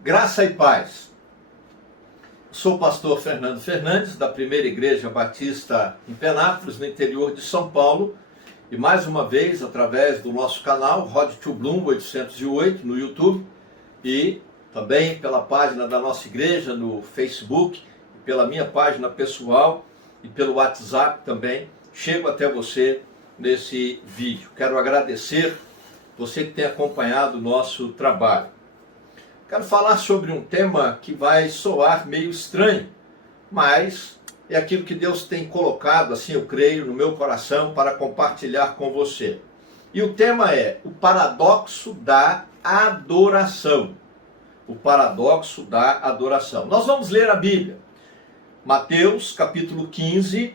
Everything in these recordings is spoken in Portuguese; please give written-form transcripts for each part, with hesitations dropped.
Graça e paz. Sou o pastor Fernando Fernandes, da Primeira Igreja Batista em Penápolis, no interior de São Paulo. E mais uma vez, através do nosso canal, Road to Bloom 808, no YouTube. E também pela página da nossa igreja no Facebook, pela minha página pessoal e pelo WhatsApp também. Chego até você nesse vídeo. Quero agradecer você que tem acompanhado o nosso trabalho. Quero falar sobre um tema que vai soar meio estranho, mas é aquilo que Deus tem colocado, assim eu creio, no meu coração para compartilhar com você. E o tema é o paradoxo da adoração. O paradoxo da adoração. Nós vamos ler a Bíblia. Mateus, capítulo 15,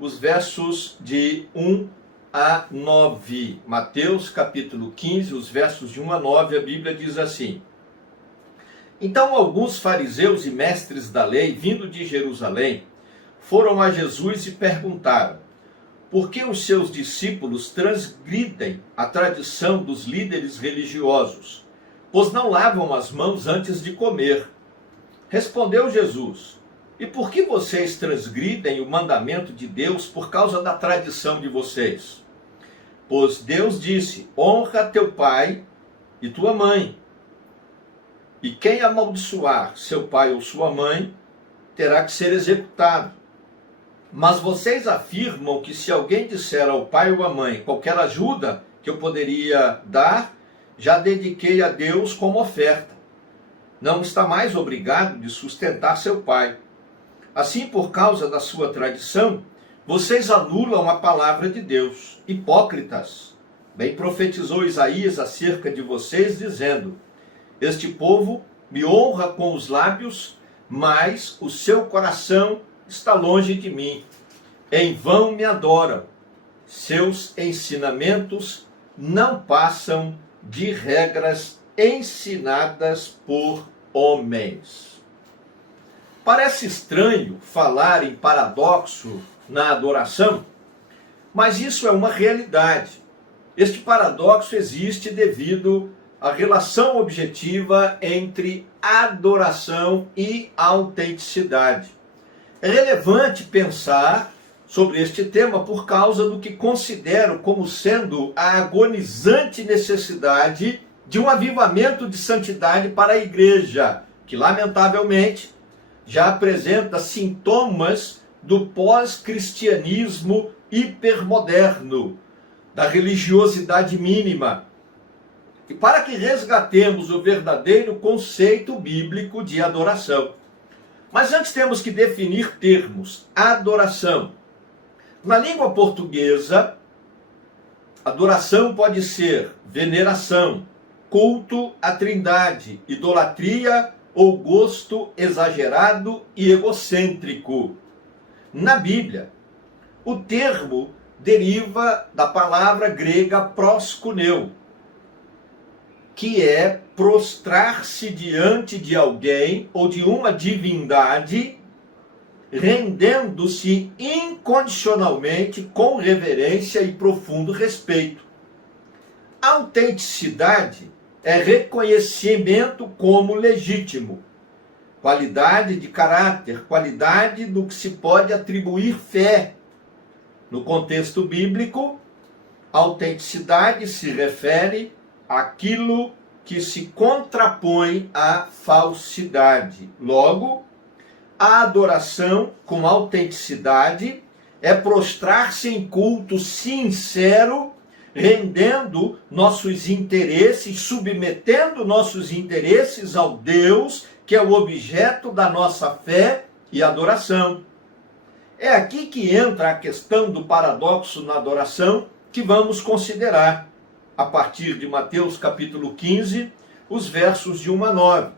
os versos de 1 a 9. Mateus, capítulo 15, os versos de 1 a 9, a Bíblia diz assim: Então alguns fariseus e mestres da lei, vindo de Jerusalém, foram a Jesus e perguntaram: por que os seus discípulos transgridem a tradição dos líderes religiosos, pois não lavam as mãos antes de comer? Respondeu Jesus: e por que vocês transgridem o mandamento de Deus por causa da tradição de vocês? Pois Deus disse: honra teu pai e tua mãe. E quem amaldiçoar seu pai ou sua mãe, terá que ser executado. Mas vocês afirmam que se alguém disser ao pai ou à mãe, qualquer ajuda que eu poderia dar, já dediquei a Deus como oferta. Não está mais obrigado de sustentar seu pai. Assim, por causa da sua tradição, vocês anulam a palavra de Deus. Hipócritas! Bem profetizou Isaías acerca de vocês, dizendo: este povo me honra com os lábios, mas o seu coração está longe de mim. Em vão me adoram. Seus ensinamentos não passam de regras ensinadas por homens. Parece estranho falar em paradoxo na adoração, mas isso é uma realidade. Este paradoxo existe devido a relação objetiva entre adoração e autenticidade. É relevante pensar sobre este tema por causa do que considero como sendo a agonizante necessidade de um avivamento de santidade para a igreja, que lamentavelmente já apresenta sintomas do pós-cristianismo hipermoderno, da religiosidade mínima. E para que resgatemos o verdadeiro conceito bíblico de adoração. Mas antes temos que definir termos. Adoração. Na língua portuguesa, adoração pode ser veneração, culto à trindade, idolatria ou gosto exagerado e egocêntrico. Na Bíblia, o termo deriva da palavra grega proskuneo, que é prostrar-se diante de alguém ou de uma divindade, rendendo-se incondicionalmente com reverência e profundo respeito. Autenticidade é reconhecimento como legítimo, qualidade de caráter, qualidade do que se pode atribuir fé. No contexto bíblico, autenticidade se refere àquilo que se contrapõe à falsidade. Logo, a adoração com autenticidade é prostrar-se em culto sincero, rendendo nossos interesses, submetendo nossos interesses ao Deus, que é o objeto da nossa fé e adoração. É aqui que entra a questão do paradoxo na adoração, que vamos considerar a partir de Mateus capítulo 15, os versos de 1 a 9.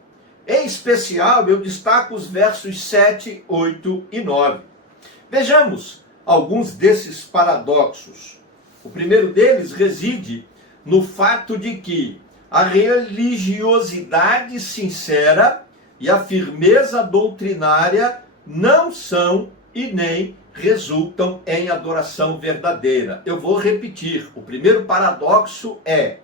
Em especial, eu destaco os versos 7, 8 e 9. Vejamos alguns desses paradoxos. O primeiro deles reside no fato de que a religiosidade sincera e a firmeza doutrinária não são e nem resultam em adoração verdadeira. Eu vou repetir. O primeiro paradoxo é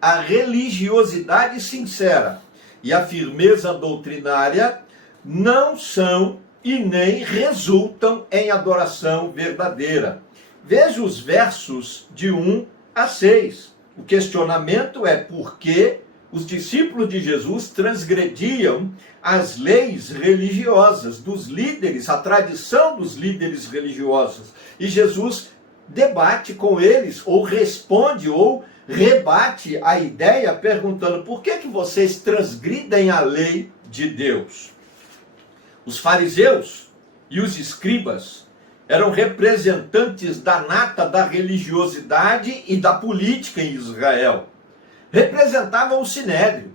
a religiosidade sincera e a firmeza doutrinária não são e nem resultam em adoração verdadeira. Veja os versos de 1 a 6. O questionamento é por que os discípulos de Jesus transgrediam as leis religiosas dos líderes, a tradição dos líderes religiosos. E Jesus debate com eles, ou responde, ou rebate a ideia, perguntando: por que vocês transgridem a lei de Deus? Os fariseus e os escribas eram representantes da nata da religiosidade e da política em Israel. Representavam o sinédrio.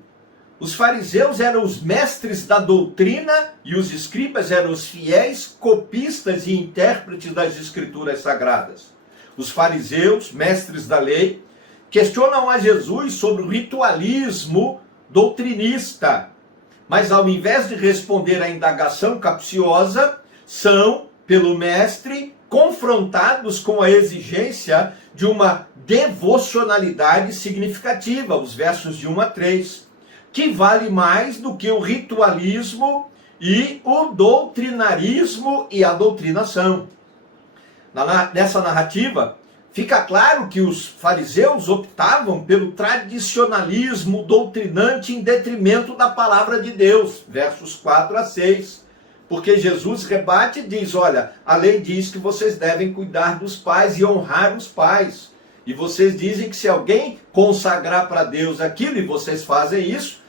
Os fariseus eram os mestres da doutrina e os escribas eram os fiéis copistas e intérpretes das escrituras sagradas. Os fariseus, mestres da lei, questionam a Jesus sobre o ritualismo doutrinista, mas ao invés de responder à indagação capciosa, são, pelo mestre, confrontados com a exigência de uma devocionalidade significativa, os versos de 1 a 3, que vale mais do que o ritualismo e o doutrinarismo e a doutrinação. Nessa narrativa, fica claro que os fariseus optavam pelo tradicionalismo doutrinante em detrimento da palavra de Deus, versos 4 a 6. Porque Jesus rebate e diz: olha, a lei diz que vocês devem cuidar dos pais e honrar os pais. E vocês dizem que se alguém consagrar para Deus aquilo e vocês fazem isso,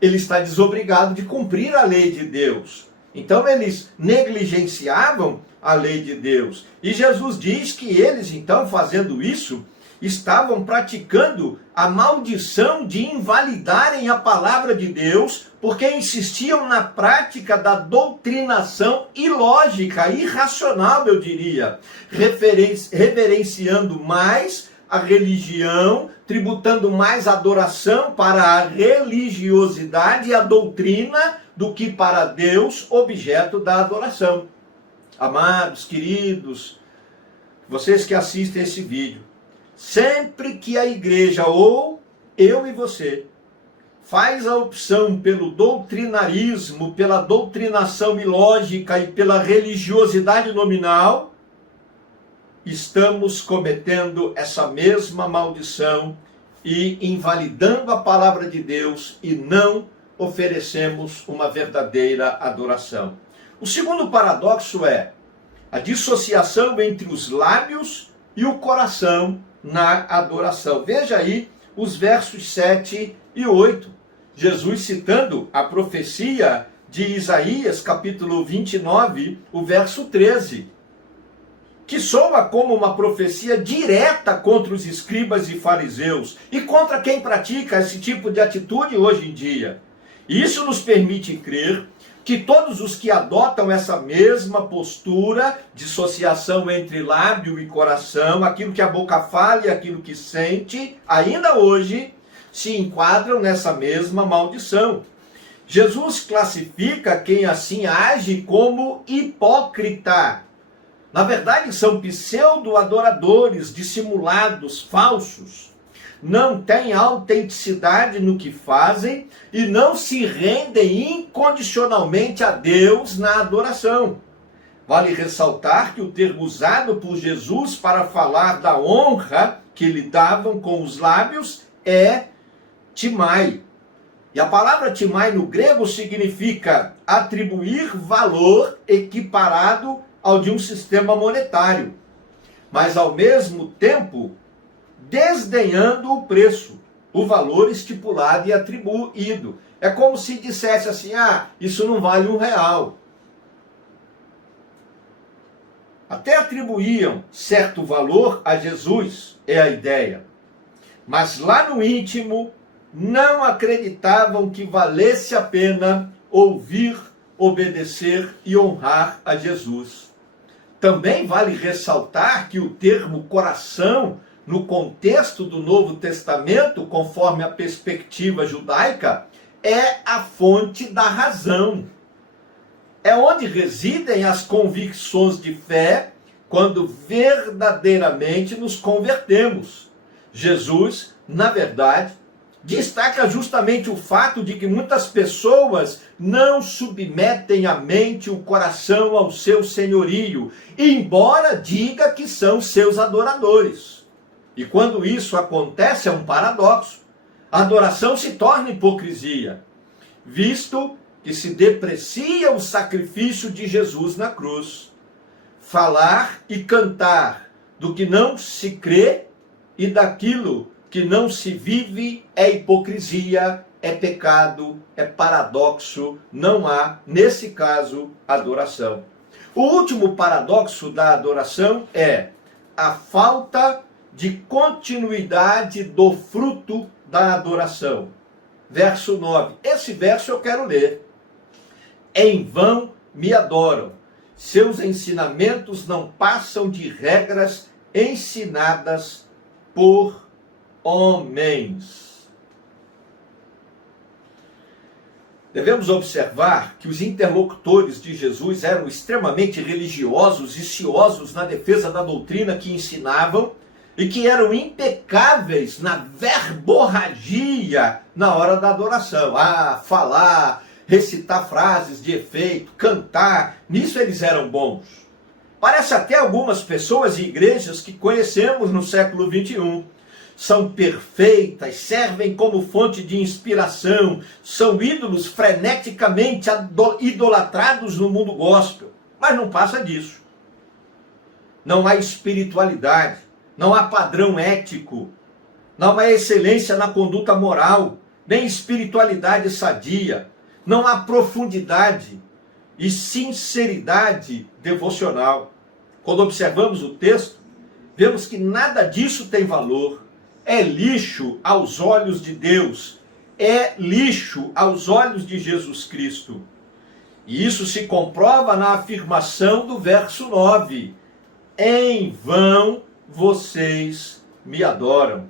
ele está desobrigado de cumprir a lei de Deus. Então eles negligenciavam a lei de Deus. E Jesus diz que eles, então, fazendo isso, estavam praticando a maldição de invalidarem a palavra de Deus, porque insistiam na prática da doutrinação ilógica, irracional, eu diria, reverenciando mais a religião, tributando mais adoração para a religiosidade e a doutrina do que para Deus, objeto da adoração. Amados, queridos, vocês que assistem esse vídeo, sempre que a igreja, ou eu e você, faz a opção pelo doutrinarismo, pela doutrinação ilógica e pela religiosidade nominal, estamos cometendo essa mesma maldição e invalidando a palavra de Deus e não oferecemos uma verdadeira adoração. O segundo paradoxo é a dissociação entre os lábios e o coração na adoração. Veja aí os versos 7 e 8. Jesus citando a profecia de Isaías, capítulo 29, o verso 13, que soa como uma profecia direta contra os escribas e fariseus e contra quem pratica esse tipo de atitude hoje em dia. Isso nos permite crer que todos os que adotam essa mesma postura, dissociação entre lábio e coração, aquilo que a boca fala e aquilo que sente, ainda hoje se enquadram nessa mesma maldição. Jesus classifica quem assim age como hipócrita. Na verdade, são pseudo-adoradores, dissimulados, falsos. Não têm autenticidade no que fazem e não se rendem incondicionalmente a Deus na adoração. Vale ressaltar que o termo usado por Jesus para falar da honra que lhe davam com os lábios é timai. E a palavra timai no grego significa atribuir valor equiparado ao de um sistema monetário, mas ao mesmo tempo desdenhando o preço, o valor estipulado e atribuído. É como se dissesse assim: ah, isso não vale R$1. Até atribuíam certo valor a Jesus, é a ideia. Mas lá no íntimo, não acreditavam que valesse a pena ouvir, obedecer e honrar a Jesus. Também vale ressaltar que o termo coração, no contexto do Novo Testamento, conforme a perspectiva judaica, é a fonte da razão. É onde residem as convicções de fé quando verdadeiramente nos convertemos. Jesus, na verdade, destaca justamente o fato de que muitas pessoas não submetem a mente e o coração ao seu senhorio, embora diga que são seus adoradores. E quando isso acontece, é um paradoxo. A adoração se torna hipocrisia, visto que se deprecia o sacrifício de Jesus na cruz. Falar e cantar do que não se crê e daquilo que não se vive é hipocrisia, é pecado, é paradoxo, não há, nesse caso, adoração. O último paradoxo da adoração é a falta de continuidade do fruto da adoração. Verso 9. Esse verso eu quero ler. Em vão me adoram. Seus ensinamentos não passam de regras ensinadas por homens. Devemos observar que os interlocutores de Jesus eram extremamente religiosos e ciosos na defesa da doutrina que ensinavam e que eram impecáveis na verborragia na hora da adoração. Falar, recitar frases de efeito, cantar, nisso eles eram bons. Parece até algumas pessoas e igrejas que conhecemos no século 21. São perfeitas, servem como fonte de inspiração, são ídolos freneticamente idolatrados no mundo gospel. Mas não passa disso. Não há espiritualidade, não há padrão ético, não há excelência na conduta moral, nem espiritualidade sadia, não há profundidade e sinceridade devocional. Quando observamos o texto, vemos que nada disso tem valor. É lixo aos olhos de Deus, é lixo aos olhos de Jesus Cristo. E isso se comprova na afirmação do verso 9. Em vão vocês me adoram.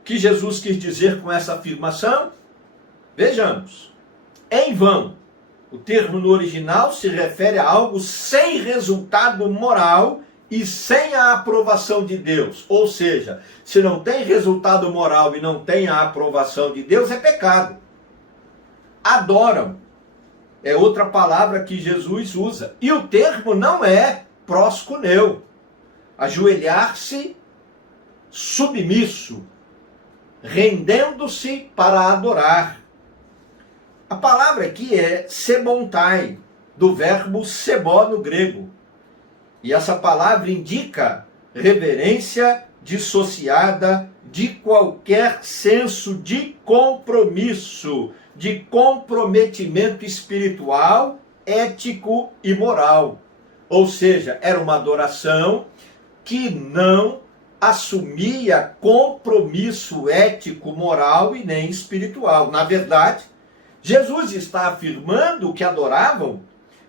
O que Jesus quis dizer com essa afirmação? Vejamos. Em vão. O termo no original se refere a algo sem resultado moral e sem a aprovação de Deus. Ou seja, se não tem resultado moral e não tem a aprovação de Deus, é pecado. Adoram. É outra palavra que Jesus usa. E o termo não é proskuneu. Ajoelhar-se submisso, rendendo-se para adorar. A palavra aqui é sebontai, do verbo sebó no grego. E essa palavra indica reverência dissociada de qualquer senso de compromisso, de comprometimento espiritual, ético e moral. Ou seja, era uma adoração que não assumia compromisso ético, moral e nem espiritual. Na verdade, Jesus está afirmando que adoravam,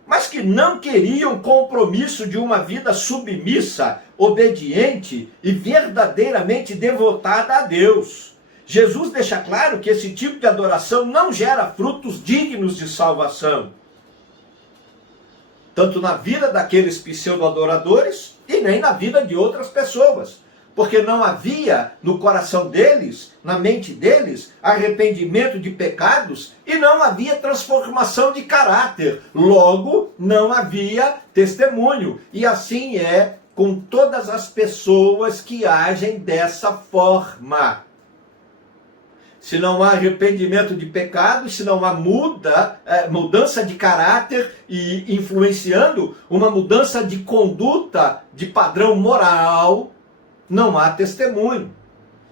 mas que não queriam compromisso de uma vida submissa, obediente e verdadeiramente devotada a Deus. Jesus deixa claro que esse tipo de adoração não gera frutos dignos de salvação, tanto na vida daqueles pseudo-adoradores e nem na vida de outras pessoas. Porque não havia no coração deles, na mente deles, arrependimento de pecados e não havia transformação de caráter. Logo, não havia testemunho. E assim é com todas as pessoas que agem dessa forma. Se não há arrependimento de pecados, se não há mudança de caráter e influenciando uma mudança de conduta, de padrão moral, não há testemunho.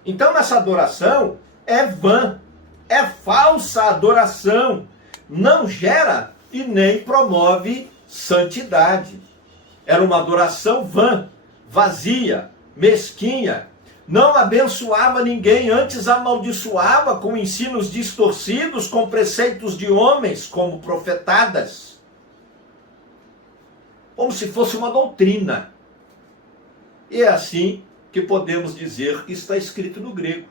Então essa adoração é vã, é falsa adoração, não gera e nem promove santidade. Era uma adoração vã, vazia, mesquinha, não abençoava ninguém, antes amaldiçoava com ensinos distorcidos, com preceitos de homens, como profetadas, como se fosse uma doutrina. E é assim que podemos dizer que está escrito no grego.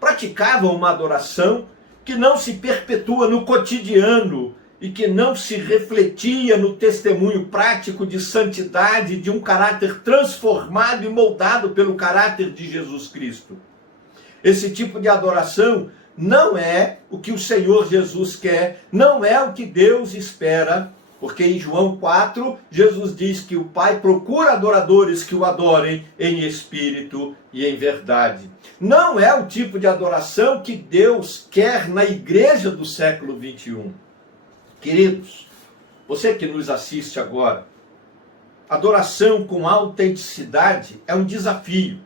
Praticavam uma adoração que não se perpetua no cotidiano e que não se refletia no testemunho prático de santidade, de um caráter transformado e moldado pelo caráter de Jesus Cristo. Esse tipo de adoração não é o que o Senhor Jesus quer, não é o que Deus espera, porque em João 4, Jesus diz que o Pai procura adoradores que o adorem em espírito e em verdade. Não é o tipo de adoração que Deus quer na igreja do século 21. Queridos, você que nos assiste agora, adoração com autenticidade é um desafio.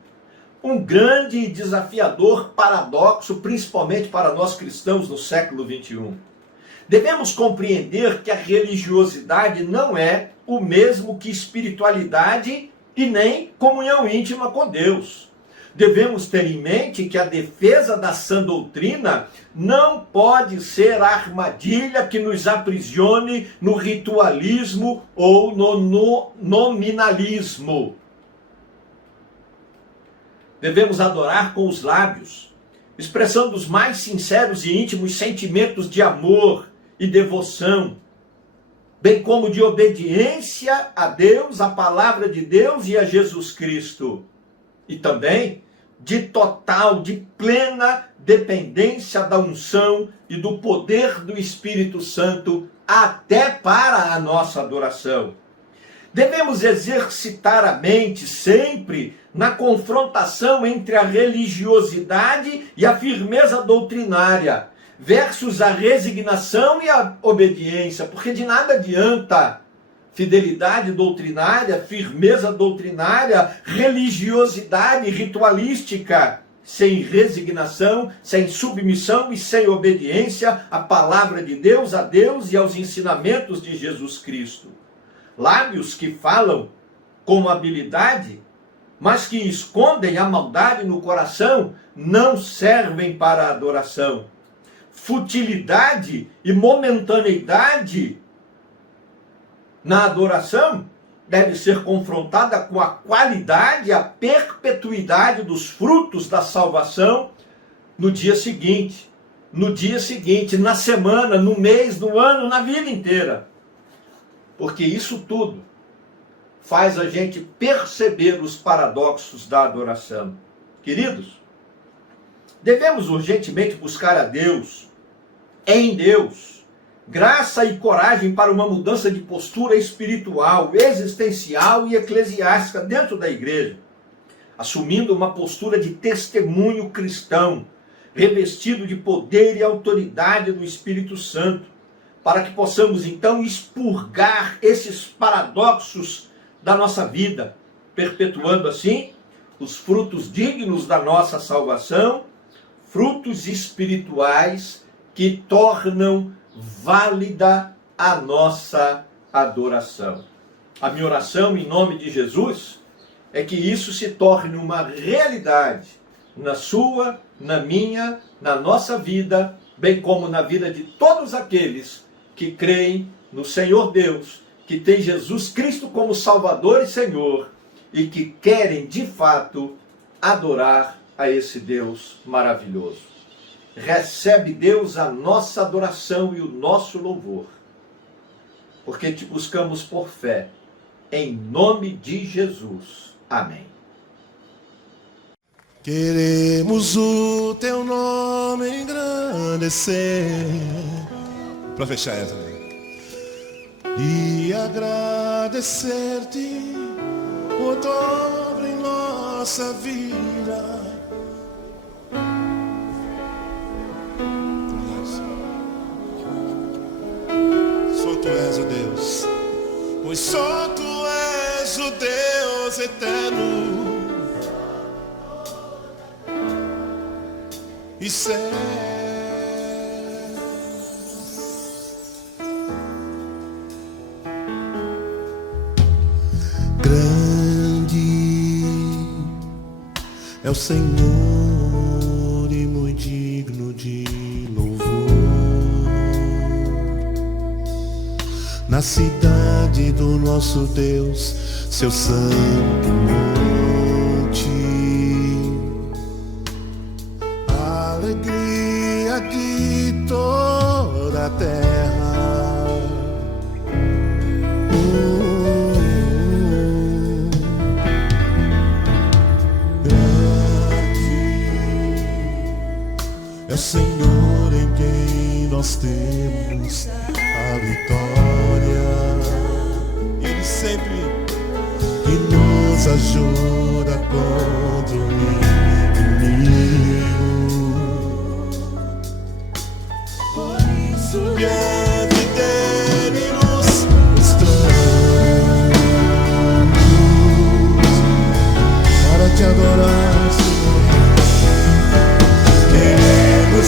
Um grande e desafiador paradoxo, principalmente para nós cristãos no século 21. Devemos compreender que a religiosidade não é o mesmo que espiritualidade e nem comunhão íntima com Deus. Devemos ter em mente que a defesa da sã doutrina não pode ser a armadilha que nos aprisione no ritualismo ou no nominalismo. Devemos adorar com os lábios, expressando os mais sinceros e íntimos sentimentos de amor e devoção, bem como de obediência a Deus, à palavra de Deus e a Jesus Cristo. E também de total, de plena dependência da unção e do poder do Espírito Santo até para a nossa adoração. Devemos exercitar a mente sempre na confrontação entre a religiosidade e a firmeza doutrinária, versus a resignação e a obediência, porque de nada adianta fidelidade doutrinária, firmeza doutrinária, religiosidade ritualística, sem resignação, sem submissão e sem obediência à palavra de Deus, a Deus e aos ensinamentos de Jesus Cristo. Lábios que falam com habilidade, mas que escondem a maldade no coração, não servem para a adoração. Futilidade e momentaneidade na adoração deve ser confrontada com a qualidade e a perpetuidade dos frutos da salvação no dia seguinte, na semana, no mês, no ano, na vida inteira. Porque isso tudo faz a gente perceber os paradoxos da adoração. Queridos, devemos urgentemente buscar a Deus, em Deus, graça e coragem para uma mudança de postura espiritual, existencial e eclesiástica dentro da igreja, assumindo uma postura de testemunho cristão, revestido de poder e autoridade do Espírito Santo, para que possamos então expurgar esses paradoxos da nossa vida, perpetuando assim os frutos dignos da nossa salvação, frutos espirituais que tornam válida a nossa adoração. A minha oração em nome de Jesus é que isso se torne uma realidade na sua, na minha, na nossa vida, bem como na vida de todos aqueles que creem no Senhor Deus, que tem Jesus Cristo como Salvador e Senhor e que querem de fato adorar a esse Deus maravilhoso. Recebe, Deus, a nossa adoração e o nosso louvor, porque te buscamos por fé, em nome de Jesus. Amém. Queremos o teu nome engrandecer, para fechar essa, e agradecer-te por tua obra em nossa vida. Só tu és o Deus, pois só tu és o Deus eterno e certo. É o Senhor e muito digno de louvor. Na cidade do nosso Deus, seu santo monte, a alegria de toda a terra. a vitória. Ele sempre que nos ajuda contra o inimigo. Por isso diante dele nos prostramos para te adorar, Senhor. Queremos